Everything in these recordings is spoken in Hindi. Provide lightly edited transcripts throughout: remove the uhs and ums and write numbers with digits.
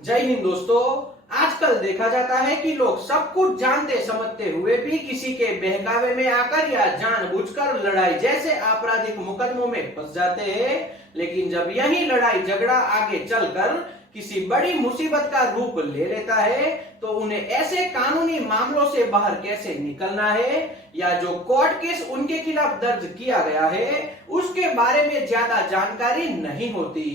जय हिंद दोस्तों। आजकल देखा जाता है कि लोग सब कुछ जानते समझते हुए भी किसी के बहकावे में आकर या जानबूझकर लड़ाई जैसे आपराधिक मुकदमों में फंस जाते हैं। लेकिन जब यही लड़ाई झगड़ा आगे चलकर किसी बड़ी मुसीबत का रूप ले लेता है तो उन्हें ऐसे कानूनी मामलों से बाहर कैसे निकलना है या जो कोर्ट केस उनके खिलाफ दर्ज किया गया है उसके बारे में ज्यादा जानकारी नहीं होती।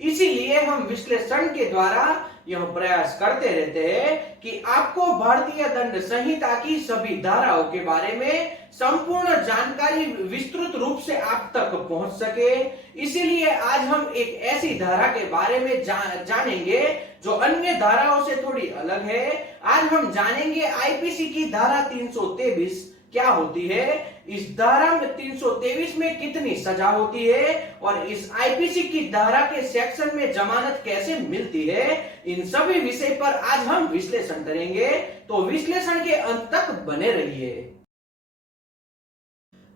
इसीलिए हम विश्लेषण के द्वारा यह प्रयास करते रहते हैं कि आपको भारतीय दंड संहिता की सभी धाराओं के बारे में संपूर्ण जानकारी विस्तृत रूप से आप तक पहुंच सके। इसीलिए आज हम एक ऐसी धारा के बारे में जानेंगे जो अन्य धाराओं से थोड़ी अलग है। आज हम जानेंगे आईपीसी की धारा 323 क्या होती है, इस धारा में 323 में कितनी सजा होती है और इस आईपीसी की धारा के सेक्शन में जमानत कैसे मिलती है। इन सभी विषय पर आज हम विश्लेषण करेंगे, तो विश्लेषण के अंत तक बने रहिए।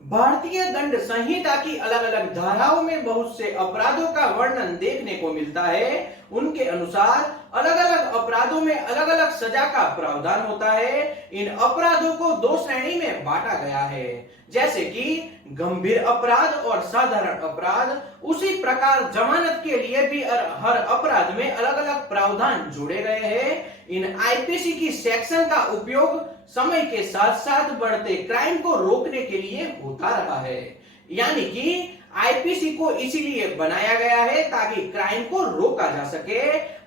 भारतीय दंड संहिता की अलग अलग धाराओं में बहुत से अपराधों का वर्णन देखने को मिलता है। उनके अनुसार अलग अलग अपराधों में अलग अलग सजा का प्रावधान होता है। इन अपराधों को दो श्रेणी में बांटा गया है, जैसे कि गंभीर अपराध और साधारण अपराध। उसी प्रकार जमानत के लिए भी हर अपराध में अलग अलग प्रावधान जोड़े गए हैं। इन आईपीसी की सेक्शन का उपयोग समय के साथ साथ बढ़ते क्राइम को रोकने के लिए होता रहा है। यानी कि आईपीसी को इसीलिए बनाया गया है ताकि क्राइम को रोका जा सके।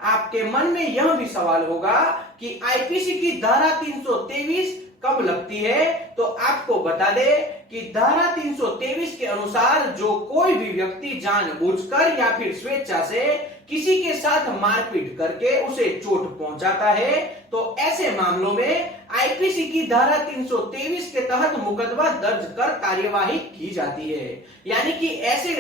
आपके मन में यह भी सवाल होगा कि आईपीसी की धारा 323 कब लगती है, तो आपको बता दे कि धारा 323 के अनुसार जो कोई भी व्यक्ति जानबूझकर या फिर स्वेच्छा से किसी के साथ मारपीट करके उसे चोट पहुंचाता है तो ऐसे मामलों में आईपीसी की धारा 323 के तहत मुकदमा दर्ज कर कार्यवाही की जाती है। यानी कि ऐसे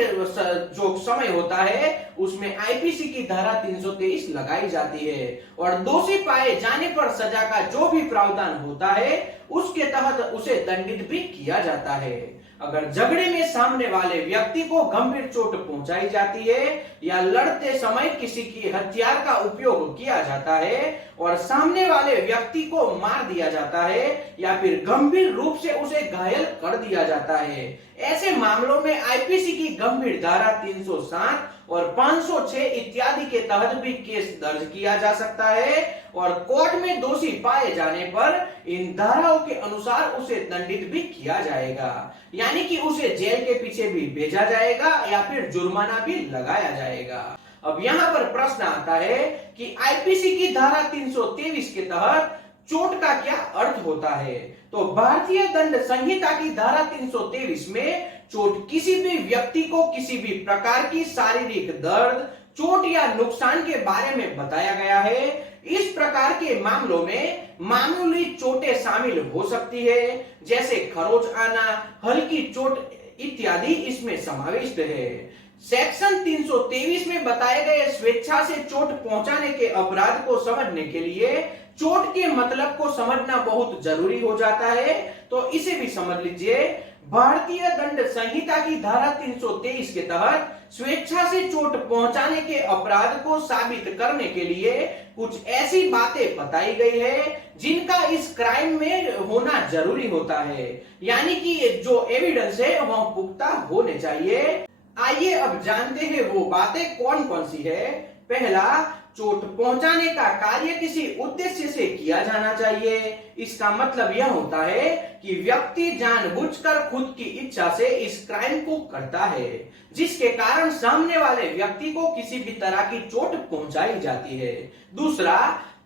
जो समय होता है उसमें आईपीसी की धारा 323 लगाई जाती है और दोषी पाए जाने पर सजा का जो भी प्रावधान होता है उसके तहत उसे दंडित भी किया जाता है। अगर झगड़े में सामने वाले व्यक्ति को गंभीर चोट पहुंचाई जाती है या लड़ते समय किसी की हथियार का उपयोग किया जाता है और सामने वाले व्यक्ति को मार दिया जाता है या फिर गंभीर रूप से उसे घायल कर दिया जाता है, ऐसे मामलों में आईपीसी की गंभीर धारा 307 और 506 इत्यादि के तहत भी केस दर्ज किया जा सकता है और कोर्ट में दोषी पाए जाने पर इन धाराओं के अनुसार उसे दंडित भी किया जाएगा। यानी कि उसे जेल के पीछे भी भेजा जाएगा या फिर जुर्माना भी लगाया जाएगा। अब यहाँ पर प्रश्न आता है कि आईपीसी की धारा 323 के तहत चोट का क्या अर्थ होता है। तो भारतीय दंड संहिता की धारा 323 में चोट किसी भी व्यक्ति को किसी भी प्रकार की शारीरिक दर्द, चोट या नुकसान के बारे में बताया गया है। इस प्रकार के मामलों में मामूली चोटें शामिल हो सकती है, जैसे खरोच आना, हल्की चोट इत्यादि इसमें समाविष्ट है। सेक्शन 323 में बताए गए स्वेच्छा से चोट पहुंचाने के अपराध को समझने के लिए चोट के मतलब को समझना बहुत जरूरी हो जाता है, तो इसे भी समझ लीजिए। भारतीय दंड संहिता की धारा 323 के तहत स्वेच्छा से चोट पहुंचाने के अपराध को साबित करने के लिए कुछ ऐसी बातें बताई गई है जिनका इस क्राइम में होना जरूरी होता है। यानी कि जो एविडेंस है वह पुख्ता होने चाहिए। आइए अब जानते हैं वो बातें कौन कौन सी है। पहला, चोट पहुंचाने का कार्य किसी उद्देश्य से किया जाना चाहिए। इसका मतलब यह होता है कि व्यक्ति जानबूझकर खुद की इच्छा से इस क्राइम को करता है, जिसके कारण सामने वाले व्यक्ति को किसी भी तरह की चोट पहुंचाई जाती है। दूसरा,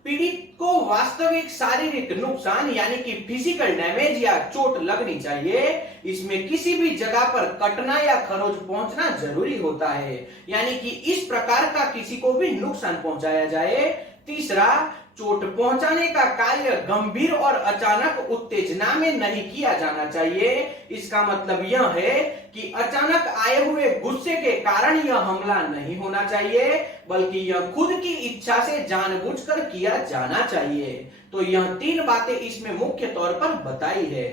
पीड़ित को वास्तविक शारीरिक नुकसान यानी कि फिजिकल डैमेज या चोट लगनी चाहिए। इसमें किसी भी जगह पर कटना या खरोच पहुंचना जरूरी होता है, यानी कि इस प्रकार का किसी को भी नुकसान पहुंचाया जाए। तीसरा, चोट पहुंचाने का कार्य गंभीर और अचानक उत्तेजना में नहीं किया जाना चाहिए। इसका मतलब यह है कि अचानक आए हुए गुस्से के कारण यह हमला नहीं होना चाहिए, बल्कि यह खुद की इच्छा से जानबूझकर किया जाना चाहिए। तो यह तीन बातें इसमें मुख्य तौर पर बताई है।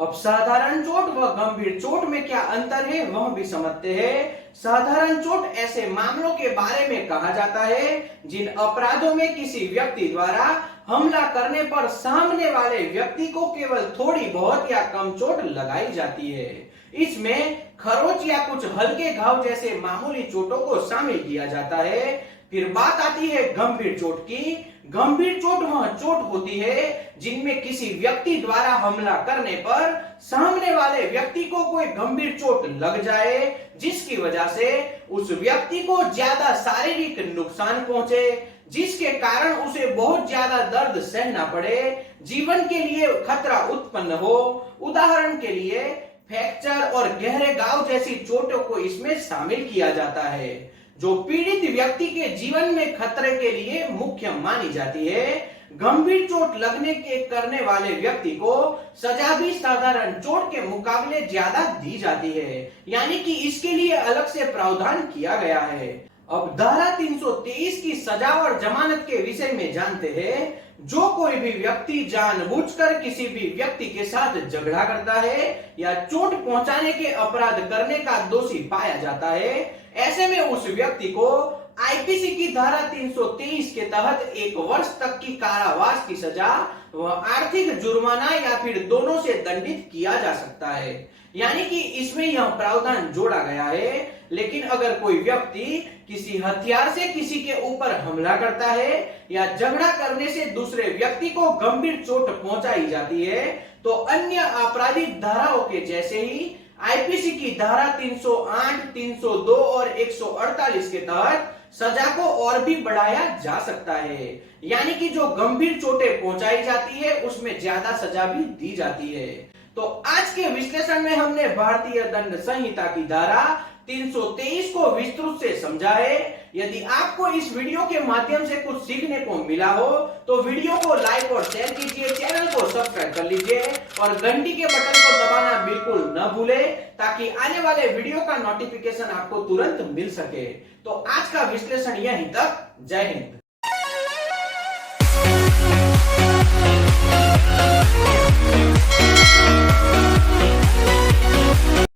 अब साधारण चोट व गंभीर चोट में क्या अंतर है वह भी समझते हैं। साधारण चोट ऐसे मामलों के बारे में कहा जाता है जिन अपराधों में किसी व्यक्ति द्वारा हमला करने पर सामने वाले व्यक्ति को केवल थोड़ी बहुत या कम चोट लगाई जाती है। इसमें खरोच या कुछ हल्के घाव जैसे मामूली चोटों को शामिल किया जाता है। फिर बात आती है गंभीर चोट की। गंभीर चोट वह चोट होती है जिनमें किसी व्यक्ति द्वारा हमला करने पर सामने वाले व्यक्ति को कोई गंभीर चोट लग जाए जिसकी वजह से उस व्यक्ति को ज्यादा शारीरिक नुकसान पहुंचे, जिसके कारण उसे बहुत ज्यादा दर्द सहना पड़े, जीवन के लिए खतरा उत्पन्न हो। उदाहरण के लिए फ्रैक्चर और गहरे घाव जैसी चोटों को इसमें शामिल किया जाता है जो पीड़ित व्यक्ति के जीवन में खतरे के लिए मुख्य मानी जाती है। गंभीर चोट लगने के करने वाले व्यक्ति को सजा भी साधारण चोट के मुकाबले ज्यादा दी जाती है, यानी कि इसके लिए अलग से प्रावधान किया गया है। अब धारा 323 की सजा और जमानत के विषय में जानते हैं। जो कोई भी व्यक्ति जानबूझकर किसी भी व्यक्ति के साथ झगड़ा करता है या चोट पहुंचाने के अपराध करने का दोषी पाया जाता है, ऐसे में उस व्यक्ति को आईपीसी की धारा 323 के तहत 1 वर्ष तक की कारावास की सजा व आर्थिक जुर्माना या फिर दोनों से दंडित किया जा सकता है। यानी कि इसमें यह प्रावधान जोड़ा गया है। लेकिन अगर कोई व्यक्ति किसी हथियार से किसी के ऊपर हमला करता है या झगड़ा करने से दूसरे व्यक्ति को गंभीर चोट पहुंचाई जाती है तो अन्य आपराधिक धाराओं के जैसे ही आईपीसी की धारा 308, 302 और 148 के तहत सजा को और भी बढ़ाया जा सकता है। यानी कि जो गंभीर चोटें पहुंचाई जाती है उसमें ज्यादा सजा भी दी जाती है। तो आज के विश्लेषण में हमने भारतीय दंड संहिता की धारा 323 को विस्तृत से समझा है। यदि आपको इस वीडियो के माध्यम से कुछ सीखने को मिला हो तो वीडियो को लाइक और शेयर कीजिए, चैनल को सब्सक्राइब कर लीजिए और घंटी के बटन को दबाना बिल्कुल न भूले ताकि आने वाले वीडियो का नोटिफिकेशन आपको तुरंत मिल सके। तो आज का विश्लेषण यहीं तक। जय हिंद।